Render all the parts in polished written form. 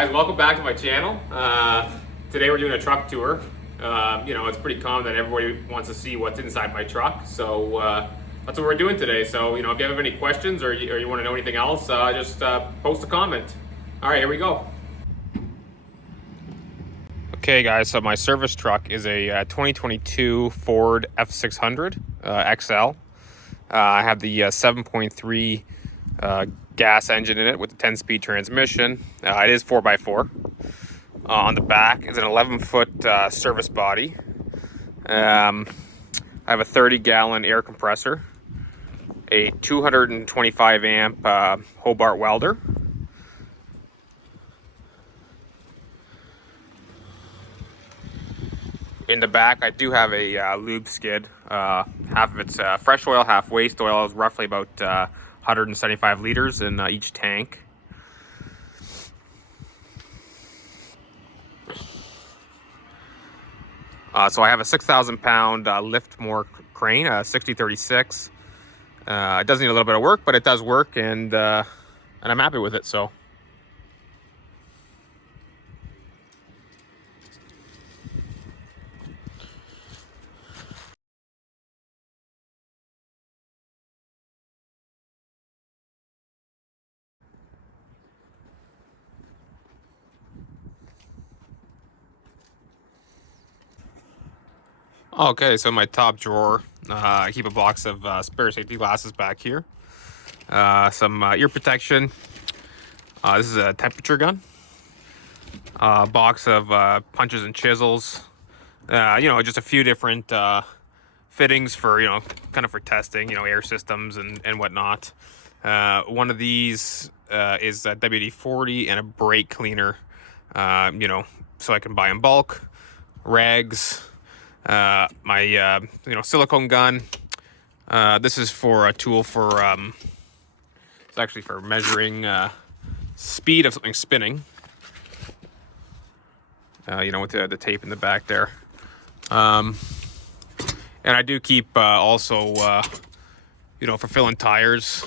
guys, welcome back to my channel. Today we're doing a truck tour. It's pretty common that everybody wants to see what's inside my truck, so that's what we're doing today. So if you have any questions or you want to know anything else, just post a comment. All right, here we go. Okay guys, so my service truck is a 2022 Ford F600 XL. I have the 7.3 gas engine in it with a 10-speed transmission. It is 4x4. On the back is an 11-foot service body. I have a 30-gallon air compressor, a 225 amp Hobart welder, in the back I do have a lube skid. Half of it's fresh oil, half waste oil. Is roughly about 175 liters in each tank. So I have a 6,000 pound Liftmore crane, 6036. It does need a little bit of work, but it does work, and I'm happy with it. So okay, so my top drawer, I keep a box of spare safety glasses back here. Some ear protection. This is a temperature gun. A box of punches and chisels. Just a few different fittings for, kind of for testing, air systems and whatnot. One of these is a WD-40 and a brake cleaner, so I can buy in bulk. Rags. My silicone gun. This is for a tool for it's actually for measuring speed of something spinning, with the tape in the back there. And I do keep also for filling tires,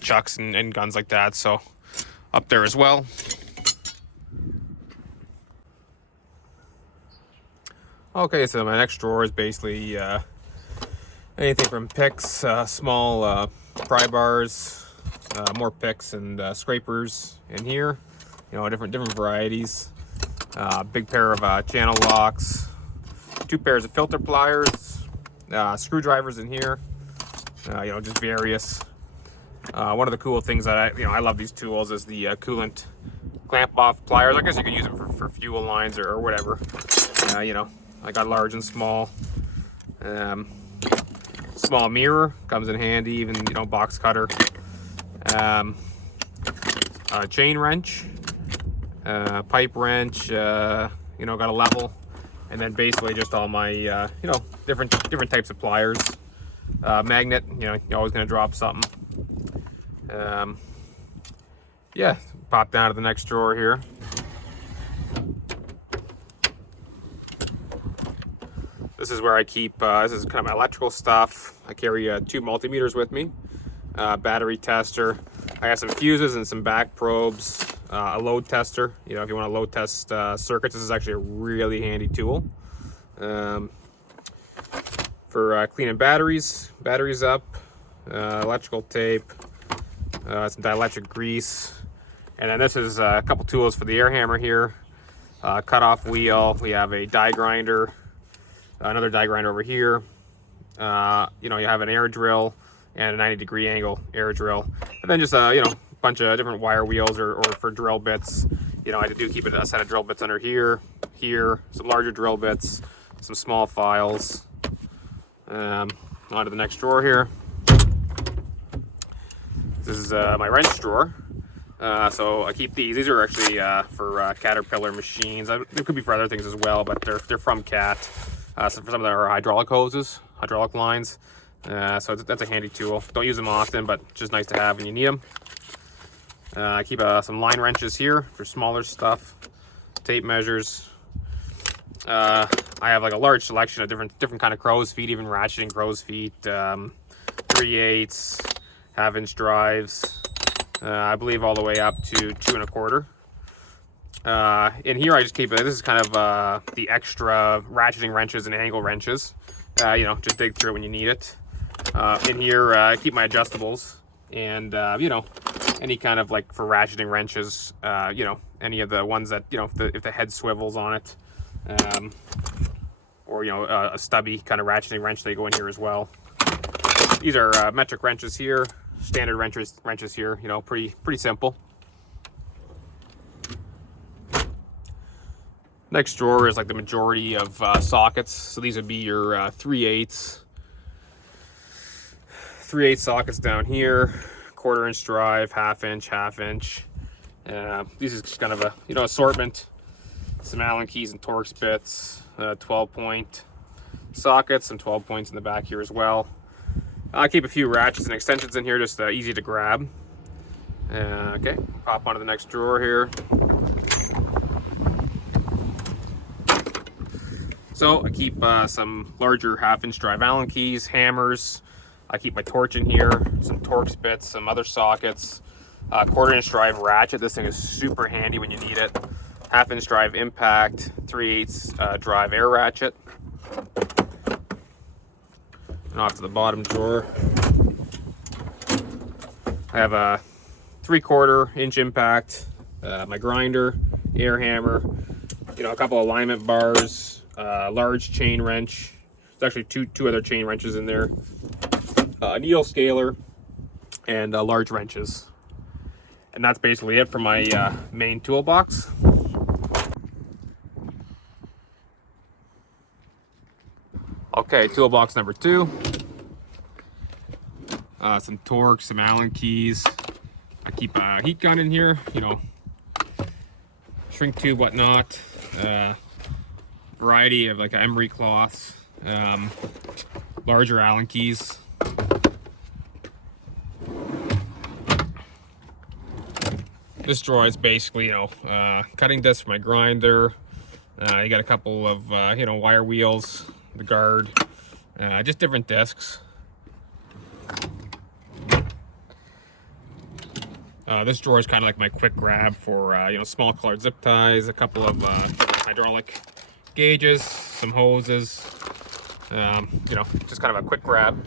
chucks and guns like that, so up there as well. Okay, so my next drawer is basically anything from picks, small pry bars, more picks and scrapers in here, different varieties. Big pair of channel locks, 2 pairs of filter pliers, screwdrivers in here, just various. One of the cool things that I love these tools is the coolant clamp off pliers. I guess you could use them for fuel lines or whatever. I got large and small. Small mirror comes in handy, even box cutter. Chain wrench, pipe wrench. Got a level, and then basically just all my different types of pliers. Magnet. You're always gonna drop something. Yeah, pop down to the next drawer here. This is where I keep, this is kind of my electrical stuff. I carry 2 multimeters with me, battery tester. I got some fuses and some back probes, a load tester. If you want to load test circuits, this is actually a really handy tool. For cleaning batteries up, electrical tape, some dielectric grease. And then this is a couple tools for the air hammer here. Cut-off wheel, we have a die grinder. Another die grinder over here. You have an air drill and a 90-degree angle air drill, and then just a bunch of different wire wheels or for drill bits. I do keep a set of drill bits under here, some larger drill bits, some small files. On to the next drawer here. This is my wrench drawer. So I keep these. These are actually for Caterpillar machines. They could be for other things as well, but they're from Cat. So for some of our hydraulic hoses, hydraulic lines. So that's a handy tool. Don't use them often, but just nice to have when you need them. I keep some line wrenches here for smaller stuff, tape measures. I have like a large selection of different kind of crow's feet, even ratcheting crow's feet, 3/8, half-inch drives. I believe all the way up to 2 1/4. In here, I just keep it. This is kind of the extra ratcheting wrenches and angle wrenches. You know, just dig through it when you need it. In here, I keep my adjustables and you know, any kind of like for ratcheting wrenches. You know, any of the ones that, you know, if the head swivels on it, or you know, a stubby kind of ratcheting wrench, they go in here as well. These are metric wrenches here, standard wrenches here. You know, pretty simple. Next drawer is like the majority of sockets. So these would be your 3/8 sockets down here, 1/4 inch drive, 1/2 inch. These is just kind of a, you know, assortment. Some Allen keys and Torx bits, 12-point sockets, some 12 points in the back here as well. I keep a few ratchets and extensions in here, just easy to grab. Okay, pop onto the next drawer here. So I keep some larger 1/2 inch drive Allen keys, hammers. I keep my torch in here, some Torx bits, some other sockets, 1/4 inch drive ratchet. This thing is super handy when you need it. 1/2 inch drive impact, 3/8 drive air ratchet. And off to the bottom drawer, I have a 3/4 inch impact, my grinder, air hammer, you know, a couple alignment bars, large chain wrench. There's actually two other chain wrenches in there, a needle scaler, and large wrenches. And that's basically it for my main toolbox. Okay, toolbox number 2. Some Torx, some Allen keys. I keep a heat gun in here, you know, shrink tube, whatnot. Variety of like emery cloths, larger Allen keys. This drawer is basically, you know, cutting disc for my grinder. You got a couple of, you know, wire wheels, the guard, just different discs. This drawer is kind of like my quick grab for, you know, small colored zip ties, a couple of different hydraulic gauges, some hoses, you know, just kind of a quick grab.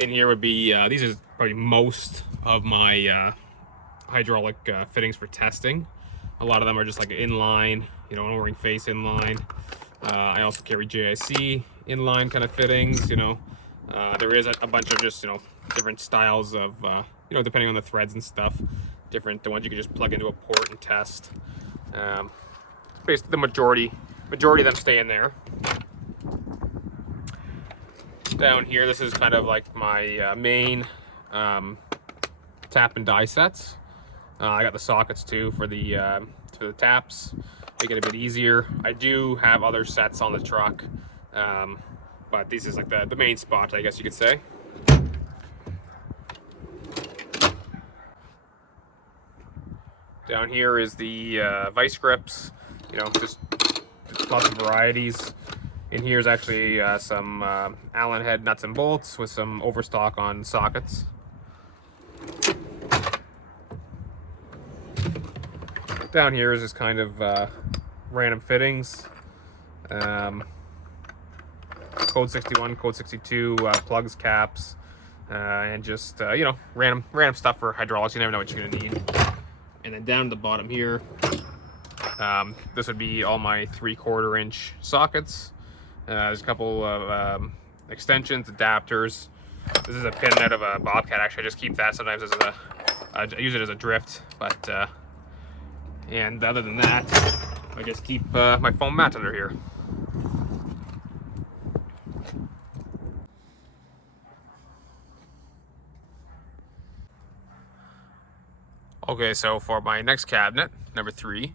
In here would be, these are probably most of my hydraulic fittings for testing. A lot of them are just like inline, you know, O-ring face inline. I also carry JIC inline kind of fittings, you know. There is a bunch of just, you know, different styles of, you know, depending on the threads and stuff, different, the ones you can just plug into a port and test. Basically the majority of them stay in there. Down here, this is kind of like my main tap and die sets. I got the sockets too for the taps, make it a bit easier. I do have other sets on the truck, but this is like the main spot, I guess you could say. Down here is the vice grips, you know, just lots of varieties. In here is actually some Allen head nuts and bolts with some overstock on sockets. Down here is just kind of random fittings. Code 61, code 62, plugs, caps, and just, you know, random stuff for hydraulics. You never know what you're gonna need. And then down at the bottom here, this would be all my 3/4 inch sockets. There's a couple of extensions, adapters. This is a pin out of a Bobcat. Actually, I just keep that sometimes as I use it as a drift. But and other than that, I just keep my foam mat under here. Okay, so for my next cabinet, number 3,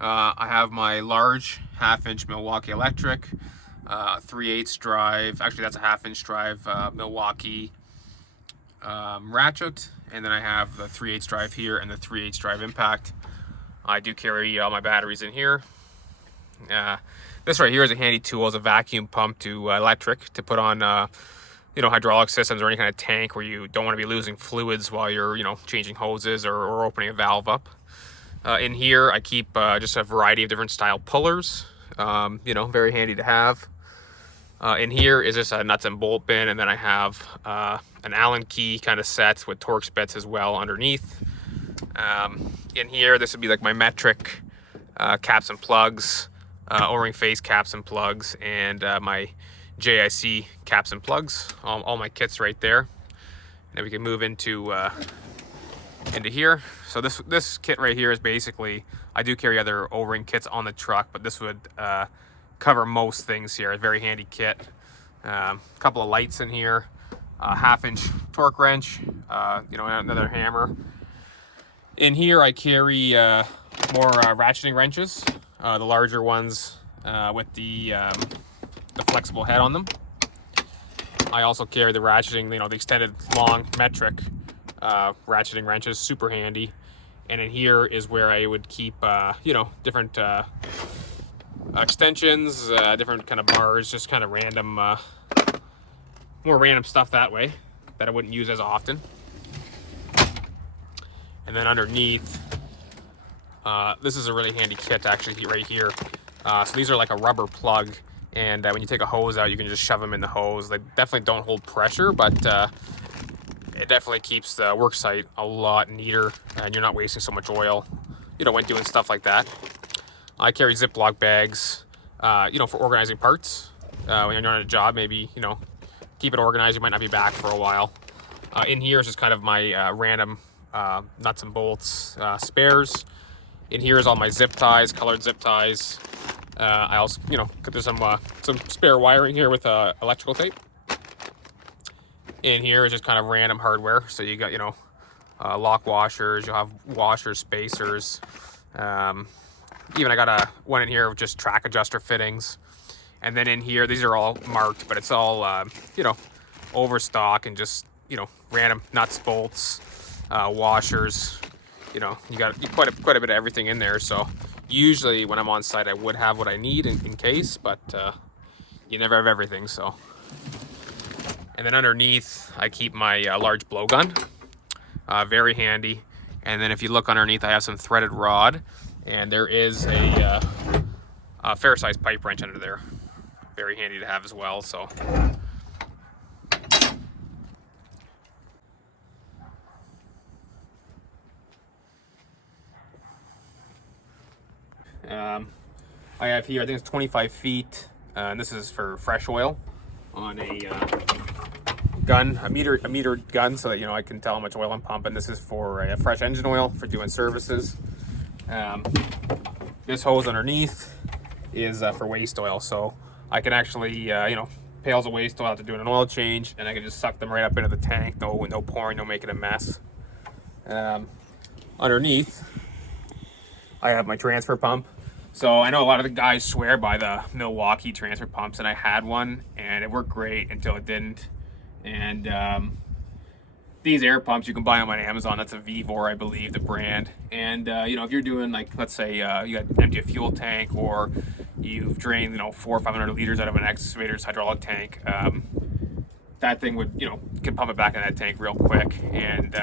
I have my large 1/2 inch Milwaukee electric, 3/8 drive, actually that's a 1/2 inch drive Milwaukee ratchet, and then I have the 3/8 drive here and the 3/8 drive impact. I do carry all my batteries in here. This right here is a handy tool, is a vacuum pump to electric to put on hydraulic systems or any kind of tank where you don't want to be losing fluids while you're, changing hoses or opening a valve up. In here, I keep just a variety of different style pullers, very handy to have. In here is just a nuts and bolt bin, and then I have an Allen key kind of set with Torx bits as well underneath. In here, this would be like my metric caps and plugs, O-ring face caps and plugs, and my JIC caps and plugs. All my kits right there. And then we can move into here. So this kit right here is basically, I do carry other O-ring kits on the truck, but this would cover most things here. A very handy kit. A couple of lights in here, a 1/2-inch torque wrench, another hammer. In here I carry more ratcheting wrenches, the larger ones with the flexible head on them. I also carry the ratcheting, the extended long metric ratcheting wrenches, super handy. And in here is where I would keep, different extensions, different kind of bars, just kind of random, more random stuff that way that I wouldn't use as often. And then underneath, this is a really handy kit actually right here. So these are like a rubber plug, and when you take a hose out, you can just shove them in the hose. They definitely don't hold pressure, but it definitely keeps the work site a lot neater, and you're not wasting so much oil, when doing stuff like that. I carry Ziploc bags, for organizing parts. When you're on a job, maybe, keep it organized. You might not be back for a while. In here is just kind of my random nuts and bolts spares. In here is all my zip ties, colored zip ties. I also, there's some spare wiring here with electrical tape. In here is just kind of random hardware. So you got, lock washers, you'll have washers, spacers. Even I got one in here with just track adjuster fittings. And then in here, these are all marked, but it's all, overstock and just, random nuts, bolts, washers. You got quite a bit of everything in there. So usually when I'm on site, I would have what I need in case, but you never have everything. So, and then underneath, I keep my large blowgun, very handy. And then if you look underneath, I have some threaded rod, and there is a fair sized pipe wrench under there. Very handy to have as well. So. I have here, I think it's 25 feet, and this is for fresh oil on a gun, a metered gun, so that I can tell how much oil I'm pumping. This is for a fresh engine oil for doing services. This hose underneath is for waste oil, so I can actually pails of waste oil after doing an oil change, and I can just suck them right up into the tank. No pouring, no making a mess. Underneath, I have my transfer pump. So I know a lot of the guys swear by the Milwaukee transfer pumps, and I had one and it worked great until it didn't. And these air pumps, you can buy them on Amazon. That's a Vivor, I believe, the brand. And if you're doing, like, let's say you got empty a fuel tank, or you've drained 400 or 500 liters out of an excavator's hydraulic tank, that thing would can pump it back in that tank real quick, and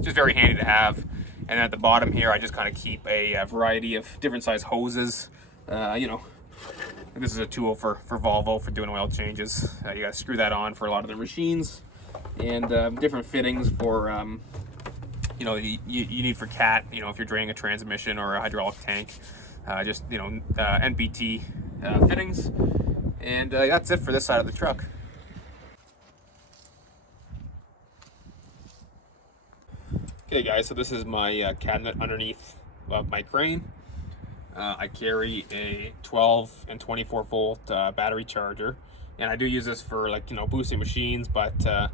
just very handy to have. And at the bottom here, I just kind of keep a variety of different size hoses. This is a tool for Volvo for doing oil changes. You got to screw that on for a lot of the machines, and different fittings for you need for cat. If you're draining a transmission or a hydraulic tank, just NPT fittings. And that's it for this side of the truck. Okay guys, so this is my cabinet underneath of my crane. I carry a 12 and 24 volt battery charger, and I do use this for boosting machines, but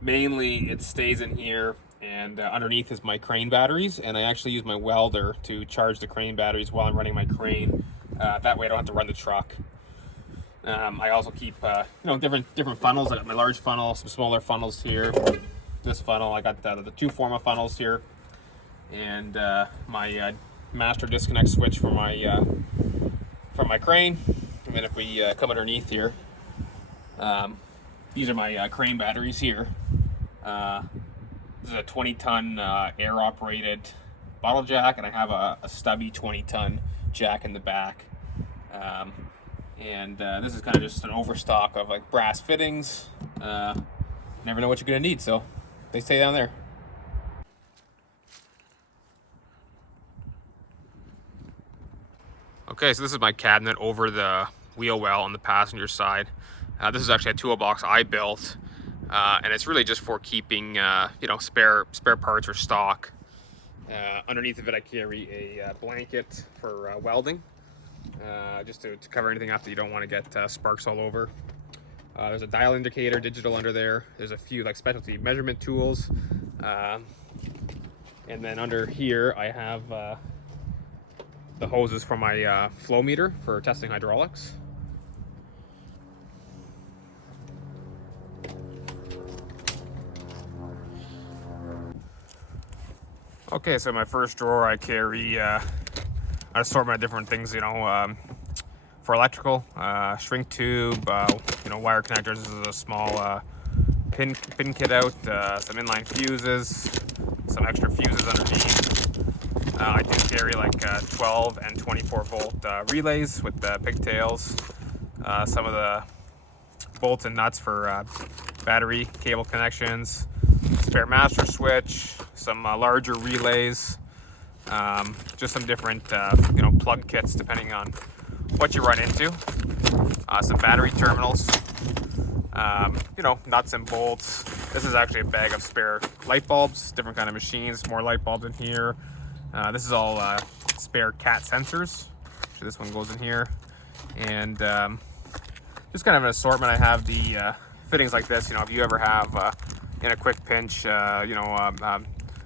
mainly it stays in here, and underneath is my crane batteries, and I actually use my welder to charge the crane batteries while I'm running my crane. That way I don't have to run the truck. I also keep different funnels. I got my large funnel, some smaller funnels here. This funnel, I got the two Forma funnels here, and my master disconnect switch for my crane. And then if we come underneath here, These are my crane batteries here. This is a 20-ton air-operated bottle jack, and I have a stubby 20-ton jack in the back. This is kind of just an overstock of like brass fittings. Never know what you're gonna need, so they stay down there. Okay, so this is my cabinet over the wheel well on the passenger side. This is actually a toolbox I built, and it's really just for keeping you know, spare parts or stock. Underneath of it, I carry a blanket for welding, just to cover anything up that you don't want to get sparks all over. There's a dial indicator, digital under there. There's a few like specialty measurement tools, and then under here I have the hoses for my flow meter for testing hydraulics. Okay, so in my first drawer I carry an assortment of different things, you know, for electrical, shrink tube, you know, wire connectors. This is a small pin kit out, some inline fuses, some extra fuses underneath. I do carry like 12 and 24 volt relays with pigtails, some of the bolts and nuts for battery cable connections, spare master switch, some larger relays, just some different you know, plug kits depending on what you run into, some battery terminals, you know, nuts and bolts. This is actually a bag of spare light bulbs, different kind of machines, more light bulbs in here. This is all spare cat sensors. So this one goes in here, and just kind of an assortment. I have the fittings like this. You know, if you ever have in a quick pinch, you know,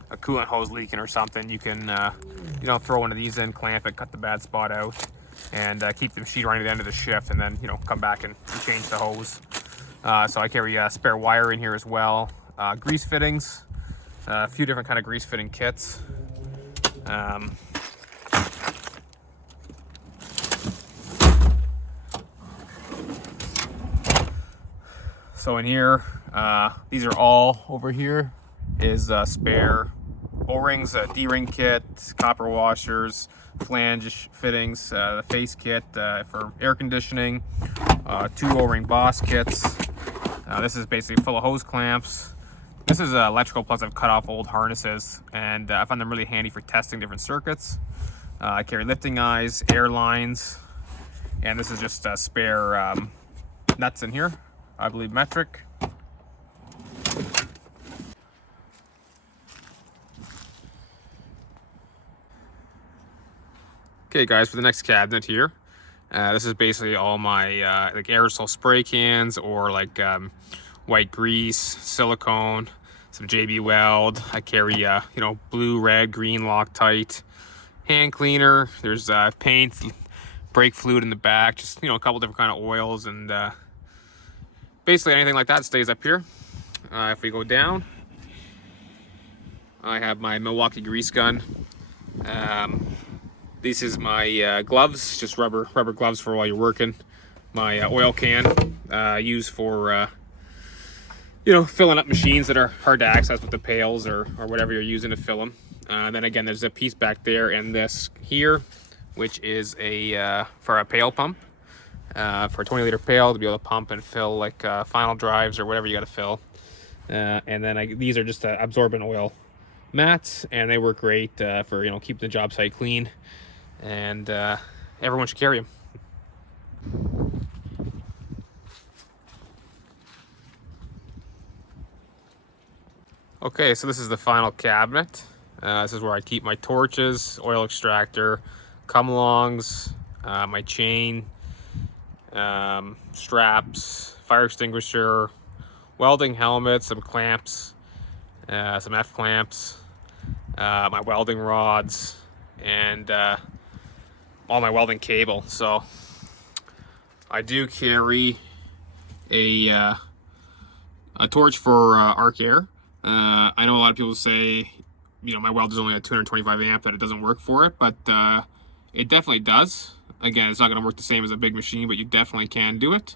a coolant hose leaking or something, you can you know, throw one of these in, clamp it, cut the bad spot out, and keep the machine running at the end of the shift, and then, you know, come back and change the hose. So I carry spare wire in here as well, grease fittings, a few different kind of grease fitting kits. So in here, these are all over here is spare O-rings, D-ring kit, copper washers, flange fittings, the face kit for air conditioning, 2 O-ring boss kits. This is basically full of hose clamps. This is electrical plus I've cut off old harnesses, and I find them really handy for testing different circuits. I carry lifting eyes, air lines, and this is just spare nuts in here, I believe metric. Okay guys, for the next cabinet here, this is basically all my like aerosol spray cans, or like white grease, silicone, some JB Weld. I carry you know, blue, red, green Loctite, hand cleaner. There's paint, brake fluid in the back, just, you know, a couple different kind of oils, and basically anything like that stays up here. If we go down, I have my Milwaukee grease gun. This is my gloves, just rubber gloves for while you're working. My oil can, used for you know, filling up machines that are hard to access with the pails or whatever you're using to fill them. Then again, there's a piece back there, and this here, which is a for a pail pump, for a 20-liter pail to be able to pump and fill like final drives or whatever you got to fill. And then these are just absorbent oil mats, and they work great for, you know, keeping the job site clean, and everyone should carry them. Okay, so this is the final cabinet. This is where I keep my torches, oil extractor, come-alongs, my chain, straps, fire extinguisher, welding helmet, some clamps, some F-clamps, my welding rods, and all my welding cable. So I do carry a torch for arc air. I know a lot of people say, you know, my weld is only at 225 amp, that it doesn't work for it, but it definitely does. Again, it's not going to work the same as a big machine, but you definitely can do it.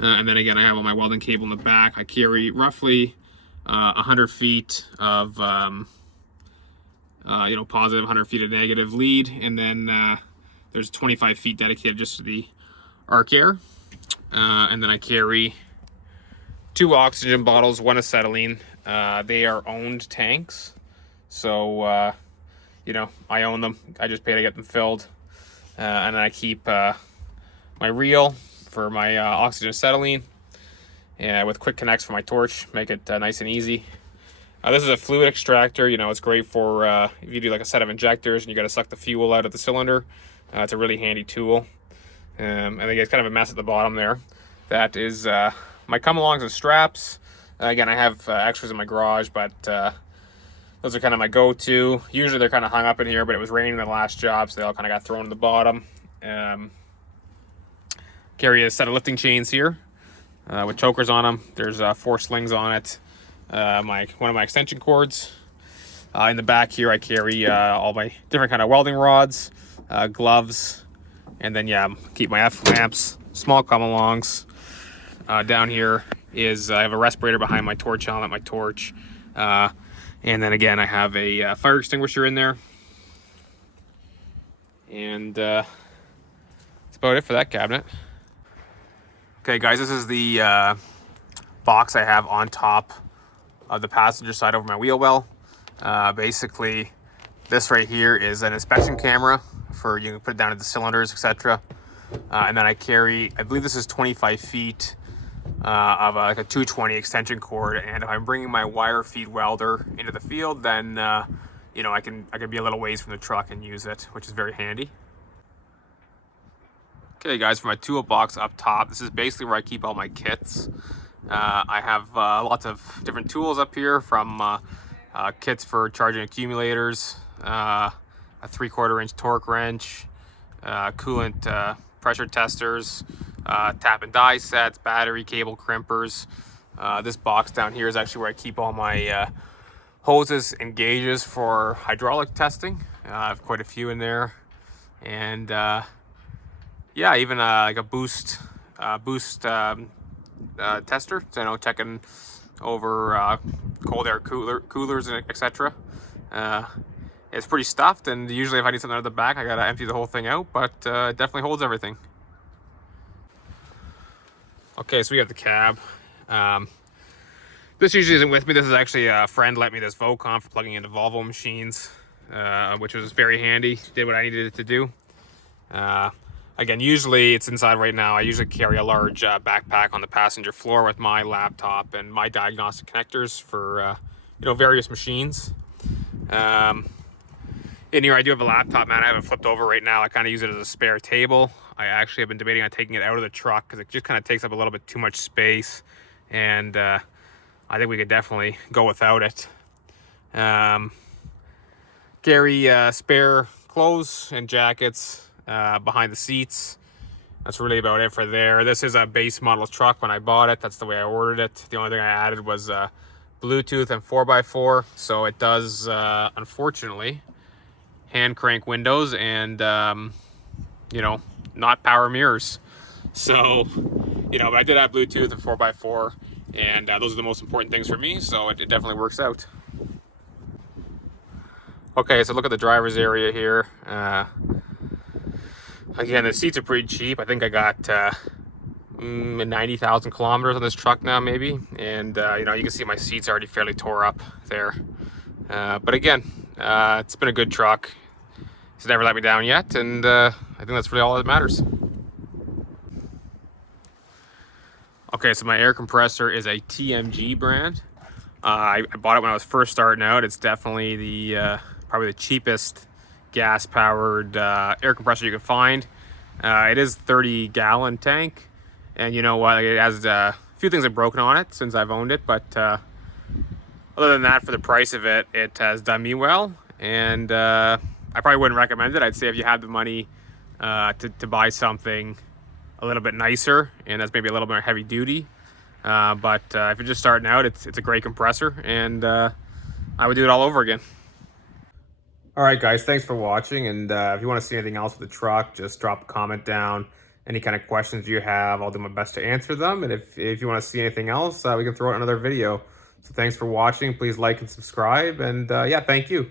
And then again, I have all my welding cable in the back. I carry roughly 100 feet of, positive, 100 feet of negative lead. And then there's 25 feet dedicated just to the arc air. And then I carry 2 oxygen bottles, 1 acetylene. They are owned tanks. So, I own them. I just pay to get them filled. And then I keep my reel for my oxygen acetylene, and with quick connects for my torch, make it nice and easy. This is a fluid extractor. It's great for if you do like a set of injectors and you got to suck the fuel out of the cylinder. It's a really handy tool. I think it's kind of a mess at the bottom there. That is my come-alongs and straps. Again, I have extras in my garage, but those are kind of my go-to. Usually they're kind of hung up in here, but it was raining the last job, so they all kind of got thrown in the bottom. Carry a set of lifting chains here with chokers on them. There's 4 slings on it. One of my extension cords. In the back here, I carry all my different kind of welding rods, gloves, and then keep my F-clamps, small come-alongs. Down here is I have a respirator behind my torch helmet, my torch, and then again I have a fire extinguisher in there, and that's about it for that cabinet. Okay, guys, this is the box I have on top of the passenger side over my wheel well. Basically, this right here is an inspection camera for you can put it down at the cylinders, etc. And then I carry, I believe this is 25 feet of like a 220 extension cord. And if I'm bringing my wire feed welder into the field, then I can be a little ways from the truck and use it, which is very handy. Okay, guys, for my toolbox up top, this is basically where I keep all my kits. I have lots of different tools up here, from kits for charging accumulators, a 3/4 inch torque wrench, coolant pressure testers, tap and die sets, battery cable crimpers. This box down here is actually where I keep all my hoses and gauges for hydraulic testing. I have quite a few in there, and even like a boost tester, so checking over cold air coolers and etc. It's pretty stuffed, and usually if I need something out of the back, I gotta empty the whole thing out, but it definitely holds everything. Okay, so we have the cab. This usually isn't with me. This is actually a friend lent me this Vocon for plugging into Volvo machines, which was very handy. Did what I needed it to do. Again, usually it's inside right now. I usually carry a large backpack on the passenger floor with my laptop and my diagnostic connectors for various machines. In here I do have a laptop mount. I have it flipped over right now. I kind of use it as a spare table. I actually have been debating on taking it out of the truck because it just kind of takes up a little bit too much space, and I think we could definitely go without it. Carry spare clothes and jackets behind the seats. That's really about it for there. This is a base model truck. When I bought it, that's the way I ordered it. The only thing I added was Bluetooth and 4x4, so it does unfortunately hand crank windows and not power mirrors. So but I did have Bluetooth and 4x4, and those are the most important things for me, so it definitely works out. Okay, so look at the driver's area here. Again, the seats are pretty cheap. I think I got 90,000 kilometers on this truck now, maybe. And, you can see my seats are already fairly tore up there. But again, it's been a good truck. It's never let me down yet. And I think that's really all that matters. Okay, so my air compressor is a TMG brand. I bought it when I was first starting out. It's definitely the probably the cheapest gas-powered air compressor you can find. It is 30-gallon tank, and you know what? It has a few things that are broken on it since I've owned it, but other than that, for the price of it, it has done me well, and I probably wouldn't recommend it. I'd say if you have the money to buy something a little bit nicer, and that's maybe a little more heavy duty, but if you're just starting out, it's a great compressor, and I would do it all over again. All right, guys, thanks for watching. And if you want to see anything else with the truck, just drop a comment down Any kind of questions you have, I'll do my best to answer them. And if you want to see anything else, we can throw out another video. So thanks for watching. Please like and subscribe. And yeah, thank you.